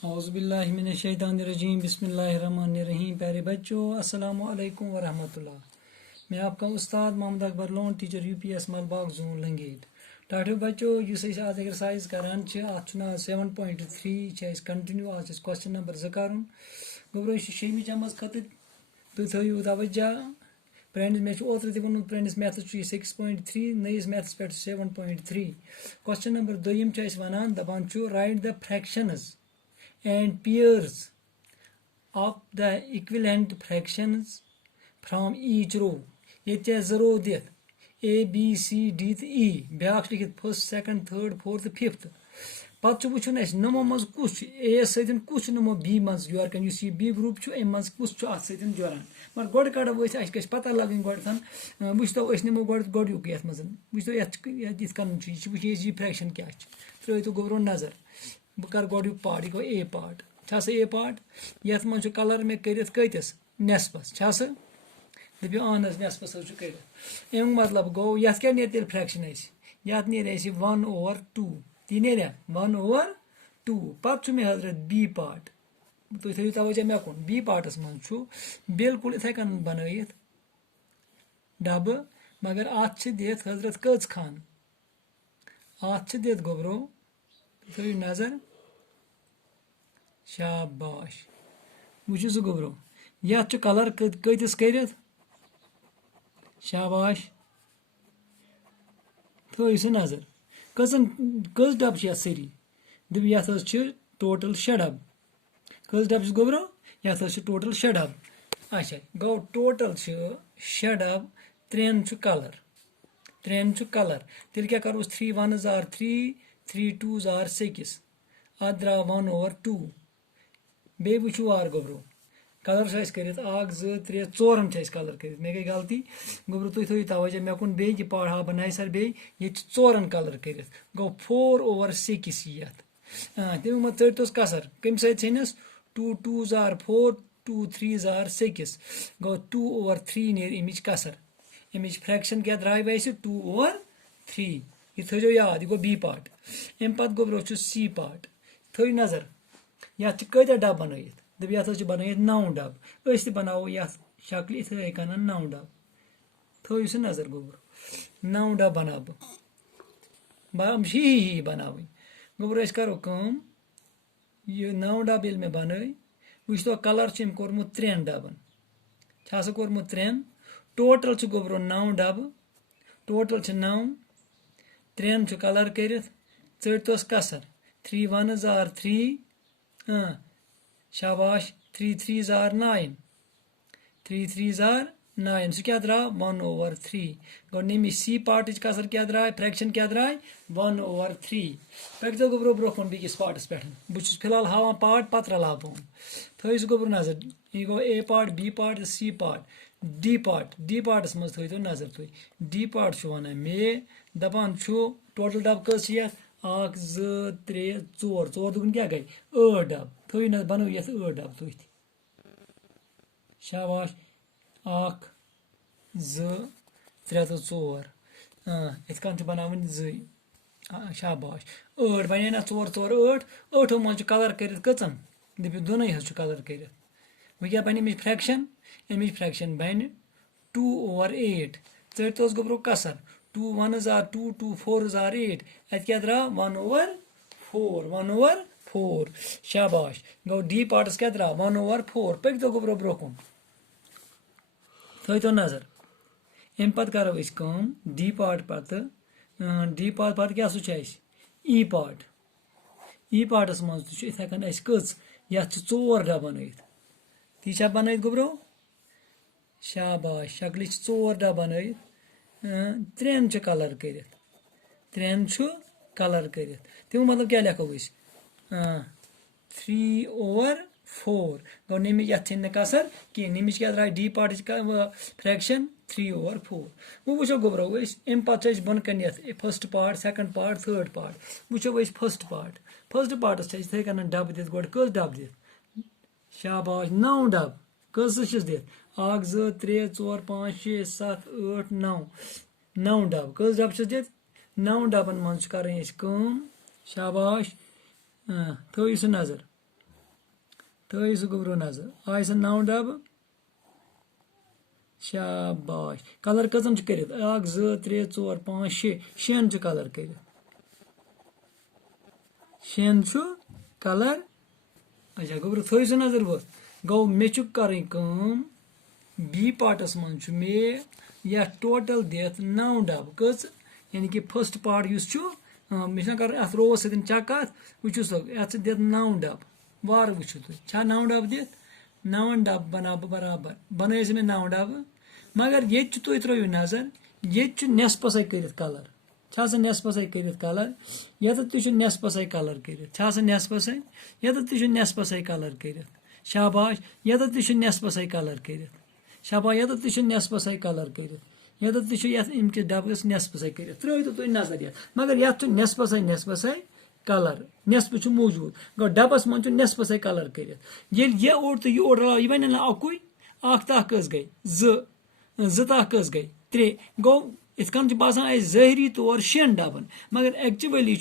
औज़ुबिल्लाहिमिनश्शैतानिर्रजीम बिस्मिल्लाहिर्रहमानिर्रहीम। प्यारे बच्चों, अस्सलामु अलैकुम वरहमतुल्लाह। मैं आपका उस्ताद Mohammad Akbar Lone, teacher UPS Malbagh zone Langate. टाठो बच्चों, आज एक्सरसाइज करान 7.3 कंटिन्यू। आज क्वेश्चन नंबर 2 कर गोब्रो 6वीं जमात खत तुम थो तवज्जा। प्रैनिस मे ओतर तोन प्रैनिस मैथस 6.3 नईस मैथस पे 7.3। क्वेश्चन नंबर 2 वनान दपान write the fractions and pairs of the equivalent fractions from each row। ये रो दित A B C D तो E ब्याक लिखित first second third fourth fifth. पत वुचन नमो मज कुछ A सतन कुछ नमो B मज जोर कन यह B ग्रुप अम मज कुछ अत सतन जोरान। मगर गोड़ कड़ो गि पता लगन गोन वो नमो गोड़ुक ये वो ये कन फ्रैक्शन क्या त्रो तो गोब्रो नजर। बह कर गोड़ुक पार्ट यह गो ए पार्ट ए पार्ट ये मज कलर मे कर कतिस नेसपस दपो अहन नेसपस कर अमुक मतलब गो ये क्या नीर तेल फ्रैक्शन ये नीर 1/2 ती नीर 1/2 पे मे हजरत बी पार्ट तुम थो तवज्जो मे कुन बी पार्टस मज बिल्कुल इथे कन बनत डब मगर अत दित हजरत कच खान अत दित गोब्रो थो नजर शाबाश वो गोब्रो ये कलर कतिस कर शाबाश थो नजर कस डब सरी दप ये टोटल 6 डब कस डब गोब्रो ये टोटल 6 डब। अच्छा गो टोटल 6 डब 3 कलर तेल क्या करो 3 1s are 3 3 2s are 6 अत द्राव 1/2 बे वो वार गोब्रो कलर कर 1 2 3 4 कलर कर मे गई गलती गोब्रो तुम थो तवज्जो मे कुन बे पार्ट हा बनाई सर बे ये 4 कलर कर गो 4/6 ये तमें मत चटोस कसर कम सस 2 2s are 4 2 3s are 6 गो 2/3 नीर अमिच कसर अमिच फ्रैक्शन क्या द्राय वैसे 2/3 ये थो याद। यह गो बी पार्ट अम पे गोब्रो सी पार्ट थो नजर ये कत डब बनत दप ये बन 9 डब अस बनावो ये शक्ल इथे कन 9 डब थो नजर गोब्रो 9 डब बना बह ही बनाव गोब्रो करो कम यह 9 डब ये मे बन वो तो कलर कोर्मुत 3 डबन कोर्मुत 3 टोटल गोब्रो 9 डब टोटल 9 3 कलर कर चटोस कसर 3 1s are 3 शाबाश 3 3s are 9 3 3s are 9 सह क्या द्राव 1/3 गो नमी सी पार्ट कसर क्या द्राय फ्रैक्शन क्या द्राय 1/3 पकतो गोब्रो ब्रोह बेकिस पार्टस पे बहुत फिलहाल हावान पार्ट पत रलाव बह थो गोब्रो नजर यह गो A part B part C part D parts मज थो नजर तुम डी पार्ट वन मे दपान टोटल डब कस 1 2 3 4 4 दुगुन क्या गई 8 डब थो न बनो ये 8 डब तुम शाबाश 1 2 3 तो 4 इत कन बनावन 2 शाबाश 8 बने ना 4 4 8 8 मज कलर कर कचन दपो दोन कलर कर वो क्या बन अमिच फ्रैक्शन बन 2/8 चटोस गोब्रो कसर 2 1s are 2 2 4s are 8 अत क्या द्राव 1/4 शाबाश गो डी पार्टस क्या द्राव 1/4 पकतो गोब्रो ब्रोह थो नजर अम पे करो डी पार्ट पत क्या ई पार्टस मज इथे कन कच ये 4 डब बन ती बन गोब्रो शाबाश शक्ल 4 डब बन 3 कलर कर 3 कलर कर तमें मतलब क्या लिखो 3/4 गो नमी ये कसर कह नमिच क्या द्राय डी पार्ट फ्रैक्शन 3/4 वो वो गोब्रो अम पे बन कन first part second part third part वो फर्स्ट पार्टस इथे कन डब दित गो कस डब दित शाबाश 9 डब कस दित 1 2 3 4 5 6 7 8 9 डब कस डब दित 9 डबन मज कर शाबाश थो नजर थी सह गोबरो नजर आय सह 9 डब शाबाश कलर कजन कर 1 2 3 4 5 6 शेन कलर कर शेन कलर अच्छा गोबरो थी सह नजर वो गो मे कर बी पार्टस मज मे या टोटल दित 9 डब कच यानी कि फर्स्ट पार्ट उस मे कर अत रो सत चक वो सो दित 9 डब वार वो तुम 9 डब दित 9 डब बना बराबर बन मे 9 डब मगर ये तुम त्रो नजर ये नेसप सा कर कलर नेसप सा कर कलर ये नेसप सा कलर कर नेसप सा ये नेसप सा कलर कर शाबाश ये नेसप सा कलर कर शाबाश ये नेसप सा कलर कर ये डबस नेसप सा कर त्रो तो तुम नजर ये मगर ये नेसप सा कलर नेसप मौजूद गो डबस मन नेसप सा कलर कर ये ओर तो ये ओर यह वन ना अकुई तह कस गई तह कस गई 3 गो इत कन बसान ज़ाहरी तौर 6 डबन मगर एक्चुअली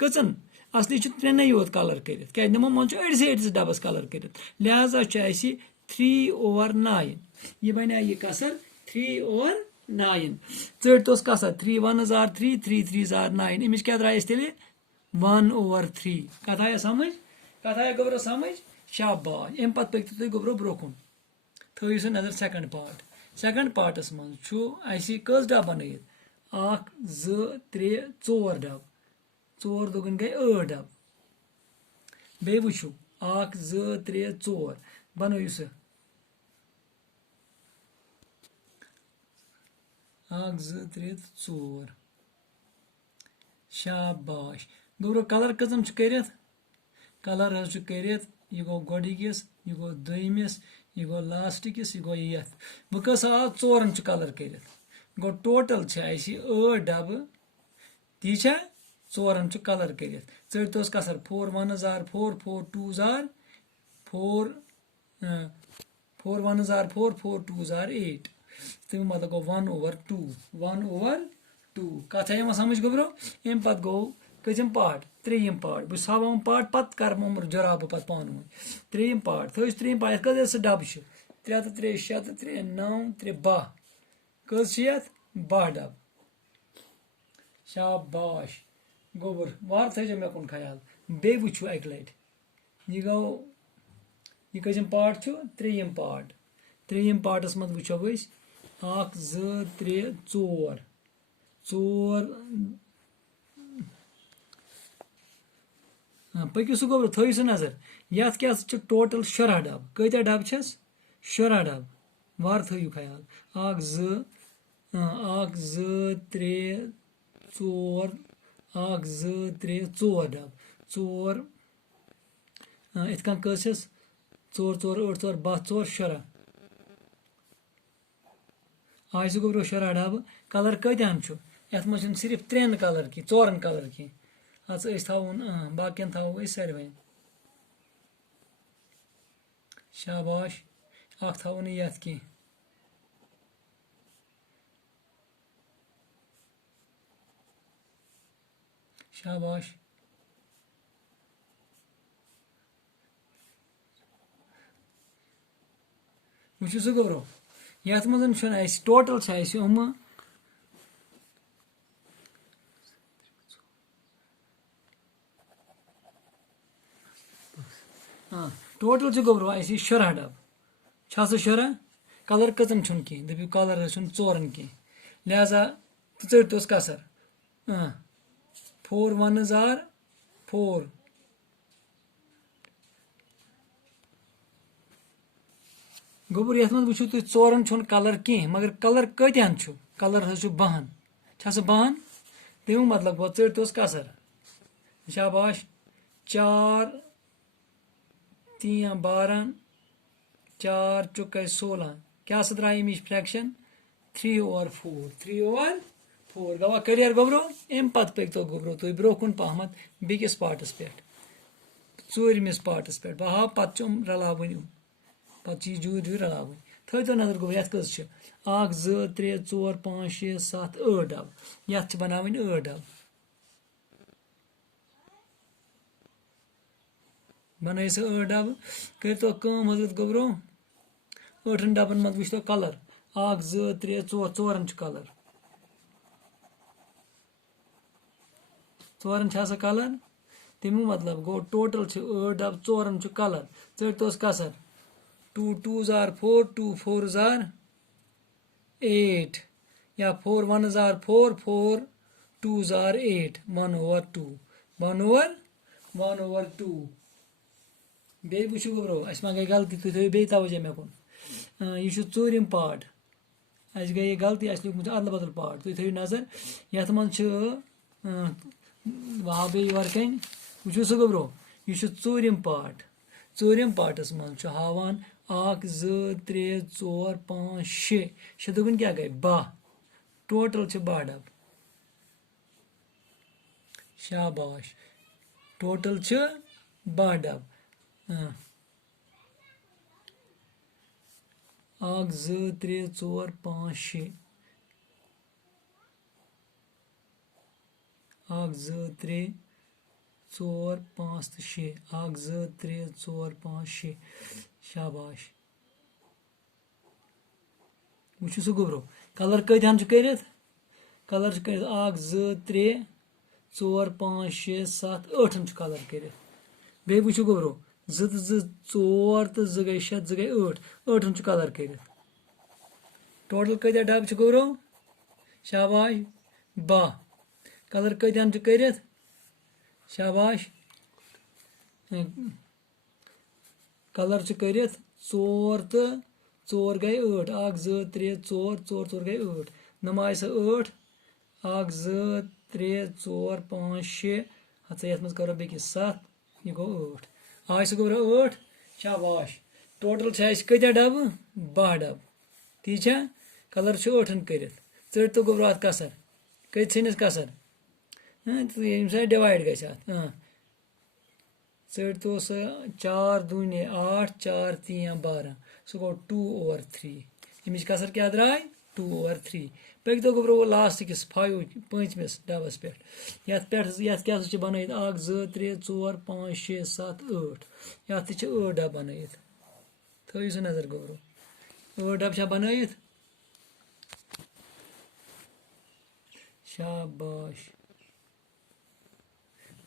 कचन असली 3 योत कलर कर क्या नमो मन अड़स डबस कलर कर लिहाजा 3/9 यह बन यह कसर 3/9 चोस कसर 3 1s are 3 3 3s are 9 अमिच क्या द्रायस तेल 1/3 कथ आया समझ शाबाश अम पे पकि तुम गोबरो ब्रोकुन थो सह नजर सेकंड पार्टस मज कस डब बन 1 2 3 4 डब 4 दुगन गई 8 डब बे वो 1 2 3 4 बनो सह 1 2 3 4 शाबाश गोबरो कलर कजन कर कलर कर यह गो गोडिकिस यह गो दोयमिस यह गो लास्ट किस यह गो ये वो कस आ 4 कलर कर गो टोटल 8 डब ती 4 कलर कर चोस कसर 4 1s are 4 4 2s are 4 4 1s are 4 4 2s are 8 तमें मतलब गो 1/2 कथ आई समझ गोबरो अम पे गो कम पार्ट 3 पार्ट बस हाव पार्ट पत कर जराब पे पान वन 3 पार्ट थोस 3 पार्ट कस डब 3 तो 3 6 तो 3 9 3 12 कस 12 डब शाबाश गोबर वार थो मे कुन ख्याल बे वो अक लट यह गो यह कम पार्ट 3 पार्ट 3 पार्टस मज वो 1 2 3 4 पकि सह गोबर थो सह नजर ये क्या टोटल 16 डब कत डब 16 डब वार थो ख्याल 1 2 3 4 1 2 3 4 डब 4 इत कन कस 4 4 8 4 12 4 16 आय सह गोबरो 16 डब कलर कतन ये मज सिर्फ 3 कलर की 4 कलर की थवन बाकियन थो सारे शाबाश थो ये कह शाबाश वो सह गोबरो ये मज टोटल टोटल गोबरो 16 डब 16 कलर कचन कह दपो कलर 4 कह लिहाजा चोस कसर 4 1s are 4 गोबर ये वो तुम 4 कलर कह मगर कलर कतन कलर 12 12 तमें मतलब गो चोस कसर शाबाश 4 3 12 4 चुक 16 क्या द्राय अमिच फ्रैक्शन 3/4 3/4 गवा करियर गोबरो अम पे पकतो गोबरो तुम ब्रोकुन पहमत बेकिस पार्टस पे 4मिस पार्टस पे बह हाव पे रलावन पे जूर जूर रलावन थो तो नजर गोबर ये कस 1 2 3 4 5 6 7 8 डब ये बनावन 8 डब बन सो 8 डब कर तो कम हजरत गोबरो 8 डबन मज वो कलर 1 2 3 4 4 कलर 4 कलर तमु मतलब गो टोटल 8 डब 4 कलर चट तो कसर 2 2s are 4 2 4s are 8 या 4 1s are 4 4 2s are 8 1/2 1/2 बे वो ब्रो अस मा गई गलती तुम थो बे तवजह मे कुन यह चूरिम पार्ट अस गई गलती अस लिखमुत अदल बदल पार्ट तुम थो नजर ये मन वहाँ बे वर कन वो सो ब्रो यह चूरिम पार्टस मन हावान 1 2 3 4 5 6 6 दुगुन क्या गई 12 टोटल 12 डब शाबाश टोटल 12 डब 1 2 3 4 5 6 1 2 3 4 5 तो 6 1 2 3 4 5 6 शाबाश वो सो गोब्रो कलर कतन कर कलर कर 1 2 3 4 5 6 7 8 कलर कर बे वो गोब्रो 2 2 4 तो 2 गई 6 2 गई 8 कलर कर टोटल कत डब गोब्रो शाबाश 12 कलर कतन कर शाबाश कलर कर 4 तो 4 गई 8 1 2 3 4 4 4 गई 8 नमाय सा 8 1 2 3 4 5 6 हसा ये मज करो बेकि 7 यह गो 8 आज गो 8 शाबाश टोटल कत डब 12 डब ठीक है कलर 8 कर चट तो गोब्रो अत कसर कत छस कसर डिवाइड गई चट तो 4 दूने 8 4 3 12 सो गो 2/3 अमिच कसर क्या द्राय 2/3 पक दो गोब्रो वो लास्ट किस 5 डबस पे क्या बन 1 2 3 4 5 6 7 8 ये 8 डब बन थो सो नजर गोब्रो 8 डब बन शाबाश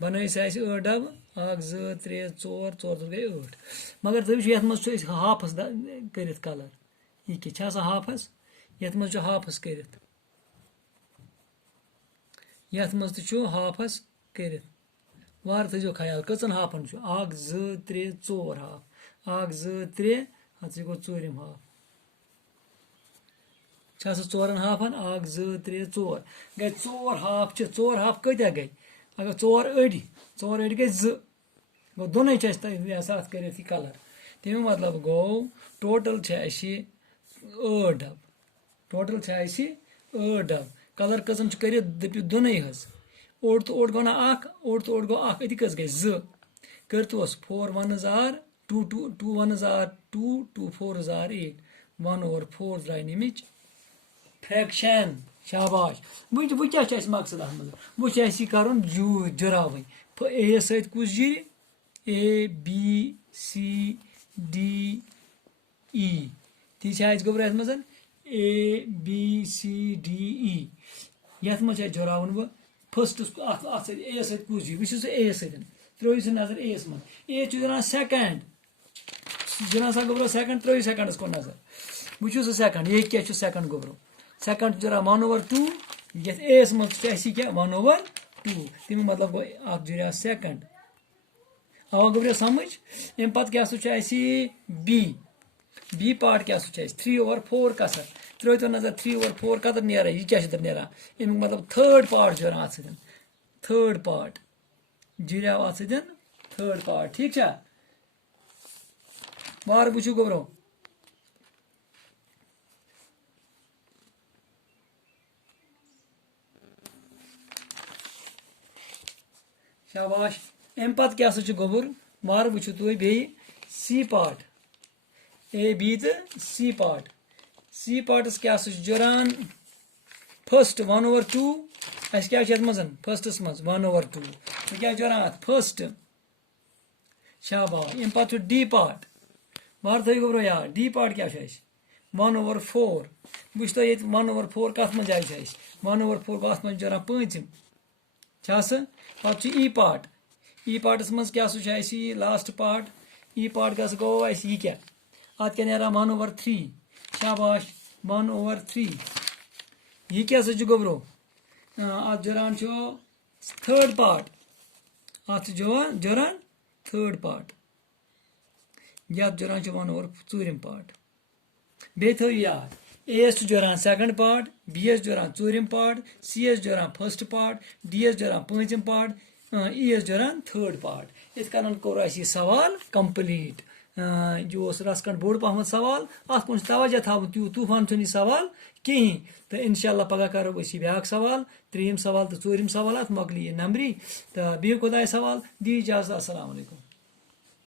बन 8 डब 1 2 3 4 4 गई 8 मगर तुम ये मज हाफस कर कलर यह क्या हाफस ये मज हाफस कर हाफस कर वार थो ख्याल कचन हाफन 1 2 3 4 हाफ 1 2 3 हथ गो 4 हाफ 4 हाफन 1 2 3 4 गई 4 हाफ 4 हाफ कत गई अगर 4 अड़ी 4 अड़ी गई 2 गो दोन अत कर कलर तमें मतलब गो टोटल 8 डब टोटल 8 डब कलर कचन कर दपो दोन हज 8 तो 8 गो ना 8 तो 8 गो अति कस गई 2 कर तो 4 1s are 2 2 1s are 2 2 4s are 8 1/4 द्राय नमिच फ्रैक्शन शाबाश वो क्या मकसद अत मज वो कर जुराव ए सत कुछ जिर A B C D E ती गोबर अत मज A B C D E ये मज जुरावन बह फर्स्ट ए सत कुछ जी वो ए सत त्रो नजर ए मन ए जुरान सेकंड जुरान सा गोबर सेकंड त्रो सेकंडस को नजर वो सेकंड ये क्या सेकंड गोबरो सेकंड जुरा 1/2 ये एस मज क्या 1/2 तमें मतलब गो जुरा सेकंड आवा गोबर समझ अम पे क्या बी पार्ट क्या 3/4 कसर त्रो तो नजर 3/4 कतर नेरा यह क्या नेरा अमुक मतलब थर्ड पार्ट जुरा अत थर्ड पार्ट जुरा अत थर्ड पार्ट ठीक है वार वो गोबरो शाबाश अम पे क्या गोबर वार वो तुम बे सी पार्ट ए बी तो सी पार्टस क्या जुरान फर्स्ट 1/2 क्या मज फर्स्टस मज 1/2 तो क्या जुरान अत फर्स्ट शाबाश अम पे डी पार्ट मार थो गोब्रो याद डी पार्ट क्या 1/4 वुच तो ये 1/4 कत मज आए 1/4 गो अत मज जरा पम पे ई पार्ट ई पार्टस मज क्या लास्ट पार्ट ई पार्ट गो यह क्या अत क्या नेरा 1/3 शाबाश 1/3 यह क्या गोब्रो अत जरान थर्ड पार्ट अत जरान थर्ड पार्ट यह जरान 1/4 पार्ट बे थो याद ए जरान सेकंड पार्ट बी जरान 4 पार्ट सी जरान फर्स्ट पार्ट डी जरान 5 पार्ट ई जरान थर्ड पार्ट इत कन कोर यह सवाल कंप्लीट यह रसकंड बोड़ पहम सवाल अत कुन तवज्जो थो तूफान चुन यह सवाल कहें तो इंशाल्लाह पगह करो ब्या सवाल 3 सवाल तो 4 सवाल मकली यह नंबरी तो बिहु खुदायस सवाल दी इजाजत अस्सलाम वालेकुम।